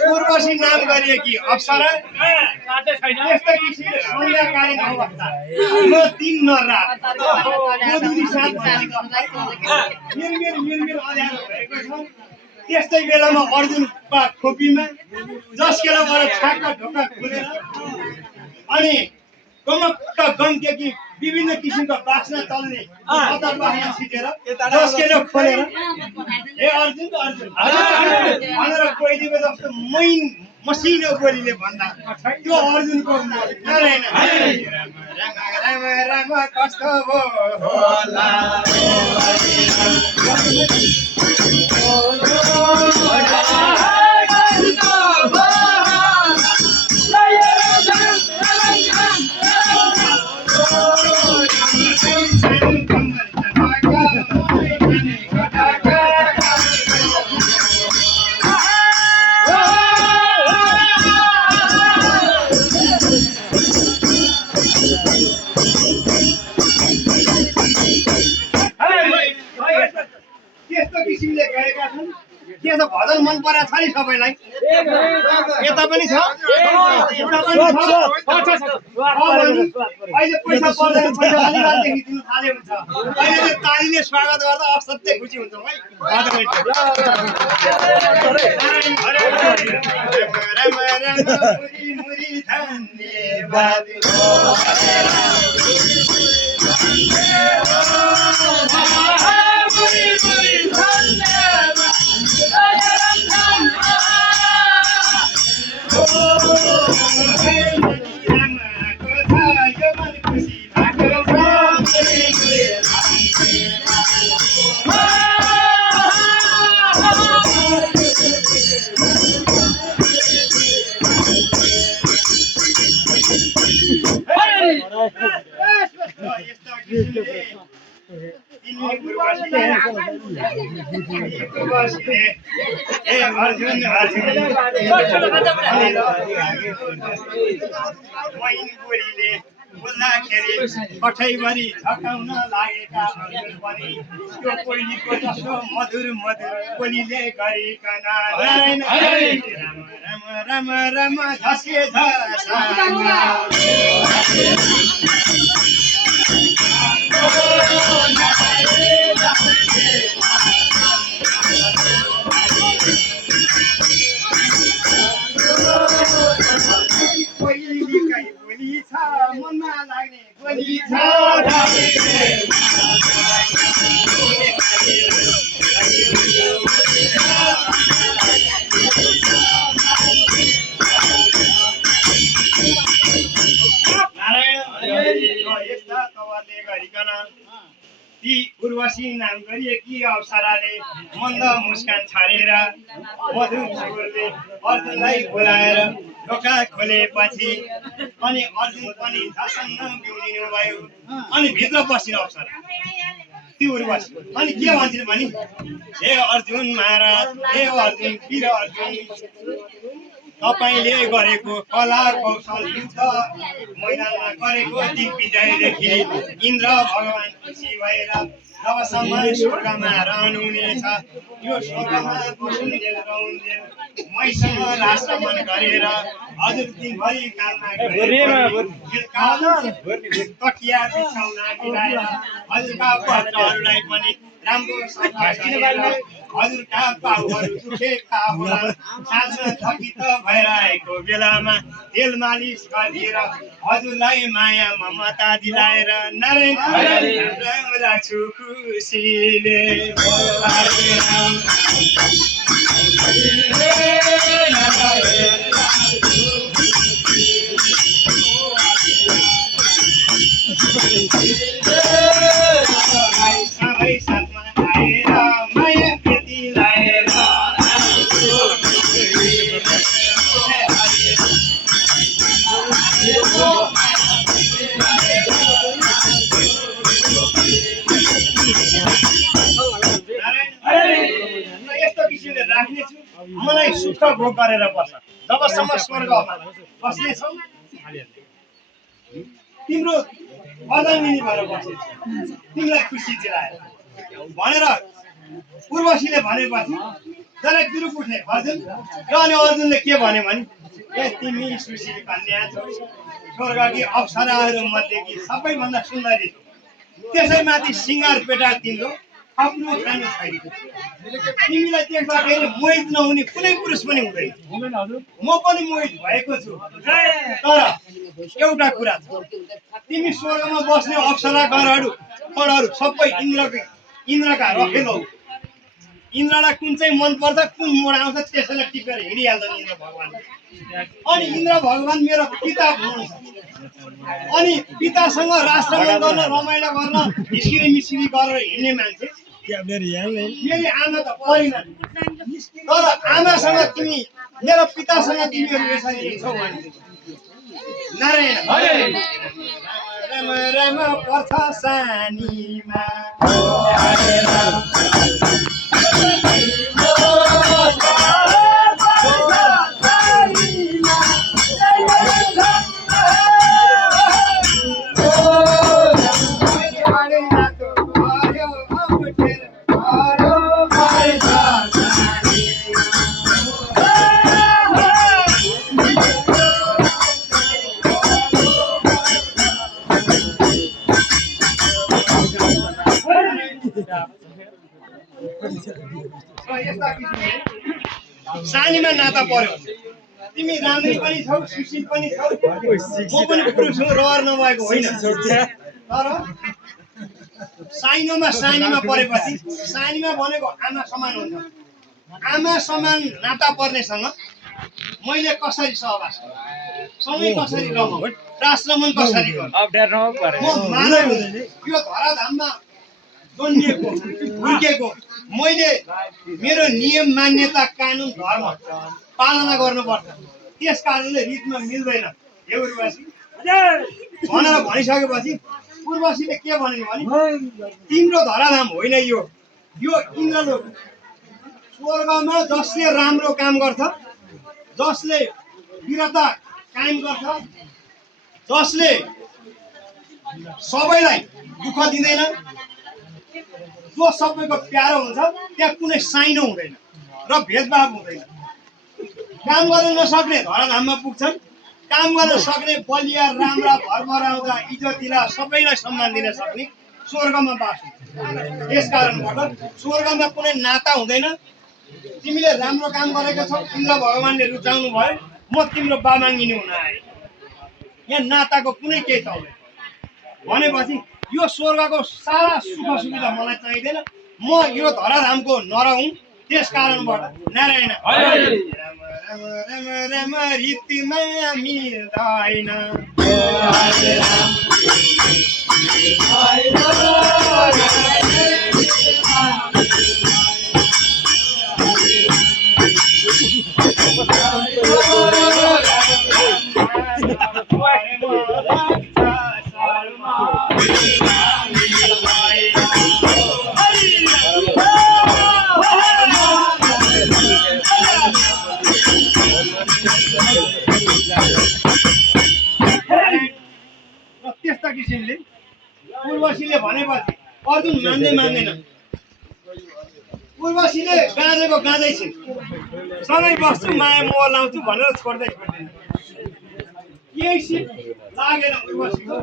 पूर्वसी नाम गरिएकी अप्सरा त्यस्तै किसिमले सन्ध्याकालीन अवस्था म 3 नरात गोधुली 7 बजेको मिरमिर अँध्यारो भएको छ। त्यस्तै बेलामा अर्जुनका खोपीमा जसकेलाबाट छाक्का ढोका खोलेर अनि गमक्क गम्केकी विभिन्न किसिमका बास्ना चल्ने अदर बास्ना छिटेर जसकेले खोलेर हे अर्जुन भनेर कोइलीको जस्तो मसिनो बोलीले भन्दा त्यो अर्जुनको नारायण राम राम कस्तो होला त्यस्तो किसिमले गएका छन्। के छ भजन मन परेको छ नि सबैलाई? यता पनि छ अहिले पैसा पर्दैन, पैसा अलिकति दिनु थाले हुन्छ। अहिले चाहिँ तालीले स्वागत गर्दा असाध्यै खुसी हुन्छौँ है। कठैभरि झकाउन लागेका पनि त्यो कोइलीको जस्तो मधुर मधुर कोइलीले गरिकन नारायण राम राम राम झसे मनमा लाग्ने गोली छ यस्ता तवरले गरिकन ती उर्वशी नाम गरिएकी अप्सराले मन्द मुस्कान छाडेर मधुर स्वरले अर्जुनलाई बोलाएर ढोका खोलेपछि अनि अर्जुन पनि झसन्न बिउजिनु भयो। अनि भित्र बसिन अप्सरा ती उर्वशी अनि के भन्छन् भने हे अर्जुन महाराज, हे अर्जुन वीर अर्जुन, तपाईले गरेको कला कौशल युद्ध मैदानमा गरेको दिग्विजयदेखि इन्द्र भगवान खुसी भएर जबसम्म स्वर्गमा रहनुहुनेछ यो स्वर्गमा बसुन्जेल रहन्जेल मैसँग राष्ट्रमन गरेर हजुर दिनभरि काममा तकिया बिछाउन मिलाएर हजुरका पत्रहरूलाई पनि राम्रो हजुरका पाउहरू दुखेका होला। साँझ थकित भएर आएको बेलामा तेल मालिस गरिएर हजुरलाई माया ममता दिलाएर नारायण राम राख्छु खुसीले। सबै साथमा आएर माया प्रीति लाएर यस्तो किसिमले राख्नेछु। मलाई सुख भोग गरेर बस्छ जबसम्म स्वर्गमा बस्नेछौ तिम्रो अर्धाङ्गिनी भएर बस्नेछु, तिमीलाई खुसी दिलाएर भनेर उर्वशीले भनेपछि जसले गुरुप उठे अर्जुन र अनि अर्जुनले के भन्यो भने ए तिमी सुशील कन्या छौ स्वर्गकी अप्सराहरू मध्येकी सबैभन्दा सुन्दरी छौ त्यसैमाथि सिंगार पेटा तिम्रो आफ्नो खानु छैन तिमीलाई देख्दाखेरि मोहित नहुने कुनै पुरुष पनि हुँदैन म पनि मोहित भएको छु तर एउटा कुरा छ तिमी स्वर्गमा बस्ने अप्सरा गणहरू सबै इन्द्रका रखेलौ इन्द्रलाई कुन चाहिँ मन पर्छ कुन मोड आउँछ त्यसैलाई टिपेर हिँडिहाल्छन् इन्द्र भगवान अनि इन्द्र भगवान मेरो पिता हुनुहुन्छ अनि पितासँग राष्ट्रमन गर्न रमाइलो गर्न हिस्किरी मिस्किरी गरेर हिँड्ने मान्छे मेरी आमा त परिन तर आमासँग तिमी मेरो पितासँग तिमीहरू यसरी हिँड्छौ भने नारायण राम राम पर्छ सानीमा सानीमा नाता पर्यो तिमी राम्रै पनि छौ सुशील पनि छौ म पनि पुरुष हुँ रहर नभएको होइन तर सानीमा परेपछि सानीमा भनेको आमा समान हुन्छ आमा समान नाता पर्नेसँग मैले कसरी सहवास सँगै कसरी रमाउँ राष्ट्रमन कसरी गर्नु म मानव यो धराधाममा जन्मिएको हुर्किएको मैले मेरो नियम मान्यता कानुन धर्म पालना गर्नुपर्छ त्यस कारणले रीतमा मिल्दैन हे उर्वशी भनेर भनिसकेपछि उर्वशीले के भन्यो भने तिम्रो धराधाम होइन यो इन्द्रलोक स्वर्गमा जसले राम्रो काम गर्छ जसले वीरता कायम गर्छ जसले सबैलाई दुःख दिँदैन जो सबैको प्यारो हुन्छ त्यहाँ कुनै साइनो हुँदैन र भेदभाव हुँदैन काम गर्न नसक्ने धराधाममा पुग्छन् काम गर्न सक्ने बलिया राम्रा भरभर आउँदा इज्जत दिन सबैलाई सम्मान दिन सक्ने स्वर्गमा बास हुन्छ यस कारणबाट स्वर्गमा कुनै नाता हुँदैन तिमीले राम्रो काम गरेको छौ इन्द्र भगवानले रुचाउनु भयो म तिम्रो बामाङ्गिनी हुन आएँ यहाँ नाताको कुनै केही चल्दैन भनेपछि यो स्वर्गको सारा सुख सुविधा मलाई चाहिँदैन म यो धराधामको नर हुँ त्यस कारणबाट नारायण राम राम राम रीतिमा मिल्दैन त्यस्ता किसिमले उर्वशीले भनेपछि अर्जुन मान्दैन उर्वशीले गाँजेको गाँजै छिन् सँगै बस्छु माया मोह लाउँछु भनेर छोड्दै छोड्दैन यही सिप लागेन उर्वशीको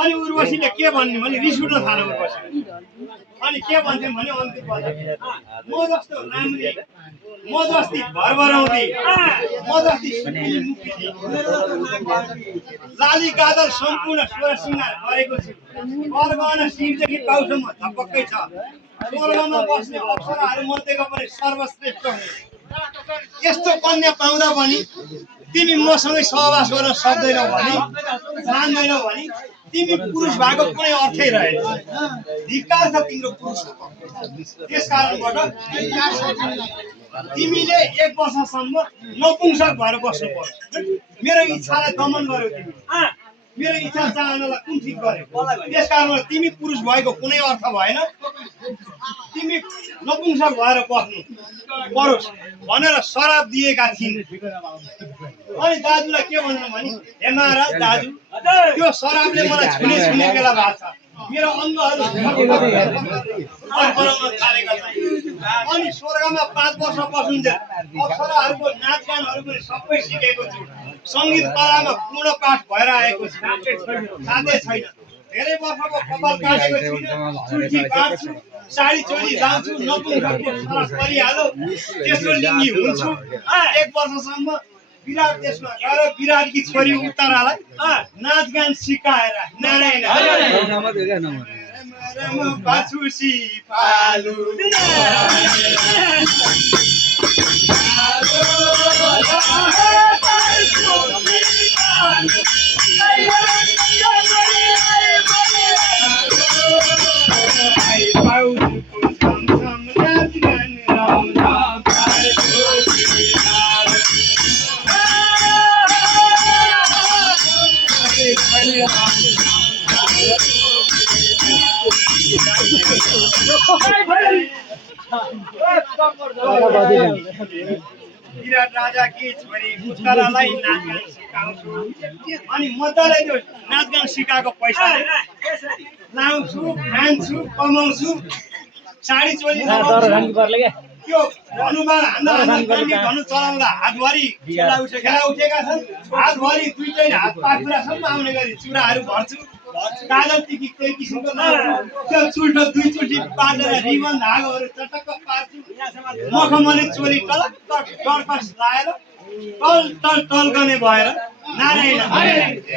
अनि उर्वशीले के भन्ने भने रिस उठ्न थाल्यो उर्वशी अनि के भन्छन् भने अन्तिम पद म जस्तो राम्री म जस्ती भरभराउँदी म जस्ती सुकिली मुखी लाली गाजल सम्पूर्ण स्वर सिंगार गरेको छु अर्गन शिरदेखि टाउसम्म झपक्कै छ स्वर्गमा बस्ने अप्सराहरू मध्येको पनि सर्वश्रेष्ठ हुँ यस्तो कन्या पाउँदा पनि तिमी मसँगै सहवास गर्न सक्दैनौ भने जान्दैनौ भने तिमी पुरुष भएको कुनै अर्थै रहेन धिक्कार छ तिम्रो पुरुषको त्यस कारणबाट तिमीले 1 वर्षसम्म नपुंसक भएर बस्नु पर्छ मेरो इच्छालाई दमन गर्यौ तिमी मेरो इच्छा चाहनालाई कुण्ठित गर्यौ त्यस कारणबाट तिमी पुरुष भएको कुनै अर्थ भएन तिमी नपुंसक भएर बस्नु परोस् भनेर श्राप दिएका थिइन् अनि दाजुलाई के भन्नु भने हे महाराज दाजु त्यो श्रापले मलाई छुने बेला भएको छ म मेरो अङ्गहरू थालेका छन् अनि स्वर्गमा 5 वर्ष बसुन्जेल अप्सराहरूको नाचगानहरू पनि सबै सिकेको छु सङ्गीत कलामा पूर्ण पाठ भएर आएको छु साथै छैन धेरै वर्षको कपाल काटेको छुइनँ चुल्ठी काट्छु साडी चोली जान्छु नपुङ्सकको फरक परिहाल्यो तेस्रो लिङ्गी हुन्छु 1 वर्षसम्म विराट देशमा गएर विराटकी छोरी उत्तरालाई नाचगान सिकाएर नारायण बाछुसी पालु विराट राजाकी छोरी उत्तरालाई नाचगान सिकाउँछु अनि मजाले त्यो नाचगान सिकाएको पैसाले लाउँछु खान्छु कमाउँछु साडी चोली त्यो धनुबाण हान्दा धनु चलाउँदा हातभरि खेला उठेका छन् हातभरि दुईटै हात पाखुरासम्म आउने गरी चुराहरू भर्छु कागज टिकी त्यही किसिमको त्यो चुल्ठो 2 चुल्ठी पारेर रिबन धागोहरू चटक्क पार्छु मखमली चोली टलक्क डरकस लाएर टल्कने भएर नारायण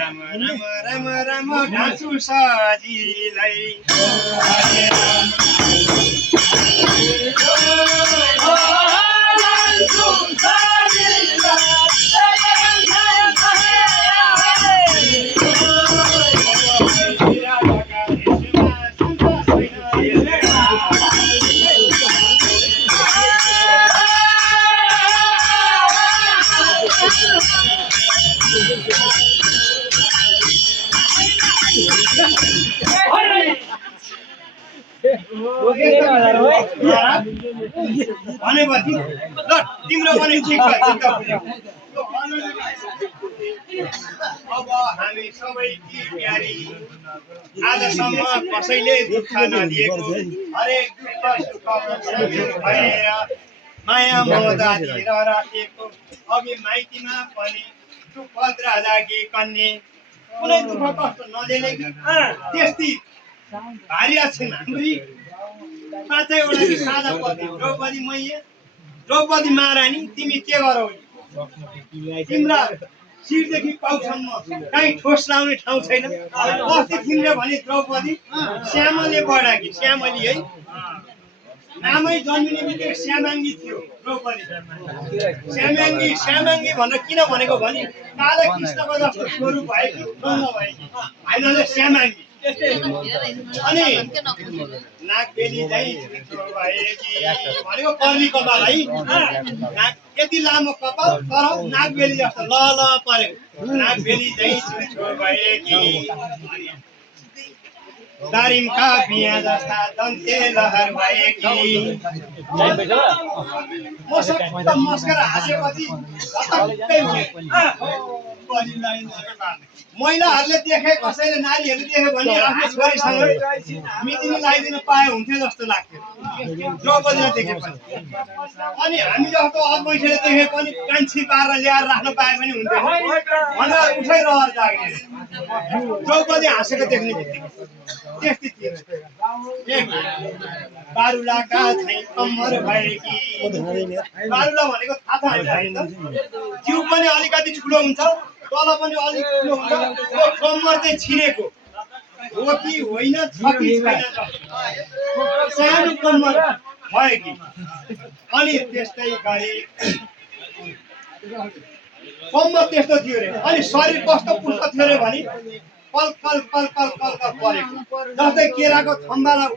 राम राम राम राम ढाँचु सजिलै भनेपछि ल तिम्रो पनि ठिक भयो अब हामी सबैकी प्यारी आजसम्म कसैले दुःख नदिएको हरेक दुःख सुख भएर माया ममता दिएर राखेको अघि माइतीमा पनि सुभद्रा राजाकी कन्या कुनै दुःख कष्ट नदेलेकी त्यस्तै भार्या छिन् हाम्री 5वटा साझा पत्नी द्रौपदी मैया द्रौपदी महारानी तिमी के गरौ तिम्रा शिरदेखि पाउसम्म कहीँ ठोस लाउने ठाउँ छैन अस्ति तिमीले भने द्रौपदी श्यामले बढाकी श्यामली है नामै जन्मिने बित्तिकै श्यामाङ्गी थियो द्रौपदी श्यामाङ्गी भनेर किन भनेको भने काला कृष्णको जस्तो स्वरूप भएकी नभएकी हैनले श्यामाङ्गी अनि नागबेली चाहिँ भएकी भनेको कर्ली कपाल है नाग यति लामो कपाल तर नागबेली जस्तो ल परेको नागबेली चाहिँ भएकी दारिमका बिहा जस्ता दन्ते लहर भएकी मसक्क मस्कर हाँसेपछि महिलाहरूले देखे कसैले नारीहरू देखे भने आफ्नो छोरीसँग मितिनी लगाइदिन पाए हुन्थ्यो जस्तो लाग्थ्यो द्रौपदीलाई देखेपछि अनि हामी जस्तो अल्मैसेले देखे पनि कान्छी पारेर ल्याएर राख्न पाए पनि हुन्थ्यो भनेर उसै रहर जाग्ने द्रौपदी हाँसेको देख्ने बित्तिकै त्यस्तै थियो बारुलाका झैँ कम्मर भएकी बारुला भनेको थाहा छ जिउ पनि अलिकति ठुलो हुन्छ तल पनि अलिक ठुलो हुन्छ त्यो कम्मर चाहिँ छिरेको हो कि होइन छ कि छैन सानो कम्मर भएकी अनि त्यस्तै गरी कम्मर त्यस्तो थियो रे अनि शरीर कस्तो पुष्ट थियो रे भने कल कल कल कल कल कल परेको जस्तै केराको थम्बालाई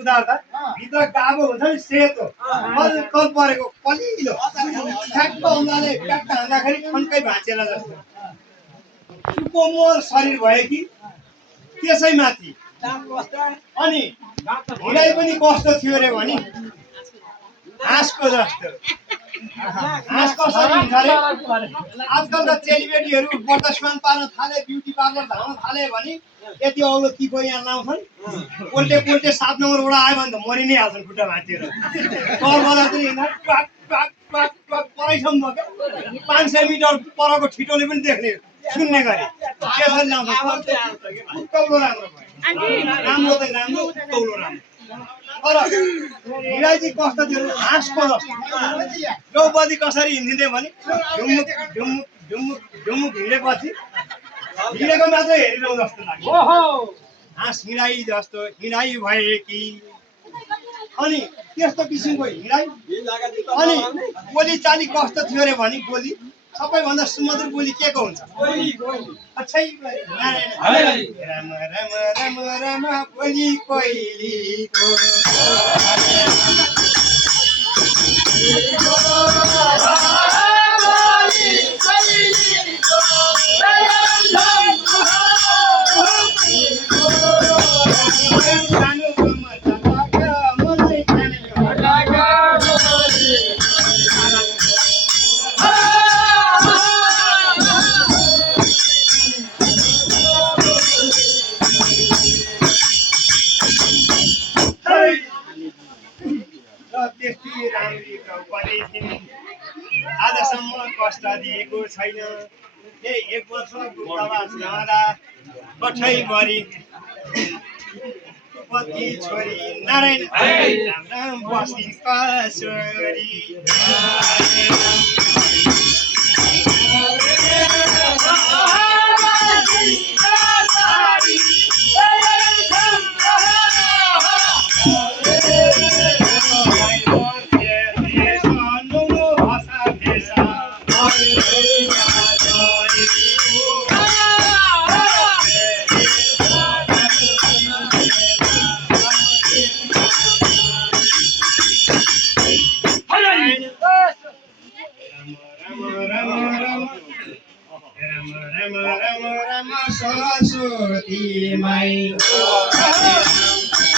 उदार्दा भित्र गाबो हुन्छ नि सेतो कल कल परेको कलिलो ठ्याक्क उनीहरूले ट्याक्क हान्दाखेरि खन्कै भाँचेला जस्तो सुकोमल शरीर भयो कि त्यसै माथि अनि हिँडाइ पनि कस्तो थियो रे भने हाँसको जस्तो हाँस कसरी हुन्छ रे आजकल त चेलीबेटीहरू बर्तस्मान पार्न थाले ब्युटी पार्लर धाउन थाले भने यति औलो तिको यहाँ लाउँछन् पोल्टे पोल्टे 7 नम्बरबाट आयो भने त मरि नै हाल्छन् खुट्टा भाँचेर कर बजार चाहिँ हिँड्दा ट्वाक ट्वाक ट्वाक ट्वाक परैसम्म क्या 500 मिटर परको छिटोले पनि देख्ने सुन्ने गरे त्यसरी लाउँछ उत्तौलो राम्रो भयो राम्रो त राम्रो उत्तौलो राम्रो तर हिँडाइ चाहिँ कस्तो थियो हाँसको जस्तो द्रौपदी कसरी हिँड्दिन्थे भने ढुमुक ढुमुक ढुमुक ढुमुक हिँडेपछि हिँडेको मात्रै हेरिरहँ जस्तो लाग्यो हाँस हिँडाइ जस्तो हिँडाइ भए कि अनि त्यस्तो किसिमको हिँडाइ अनि बोली चाली कस्तो थियो अरे भने बोली सबैभन्दा सुमधुर बोली के को हुन्छ अच्छै राम राम राम राम बोली कोइलीको आजसम्म कष्ट दिएको छैन यही 1 वर्ष गुप्तवास रहँदा कठै गरी पति छोरी नारायण राम राम बसी कसरी सरस्वती माई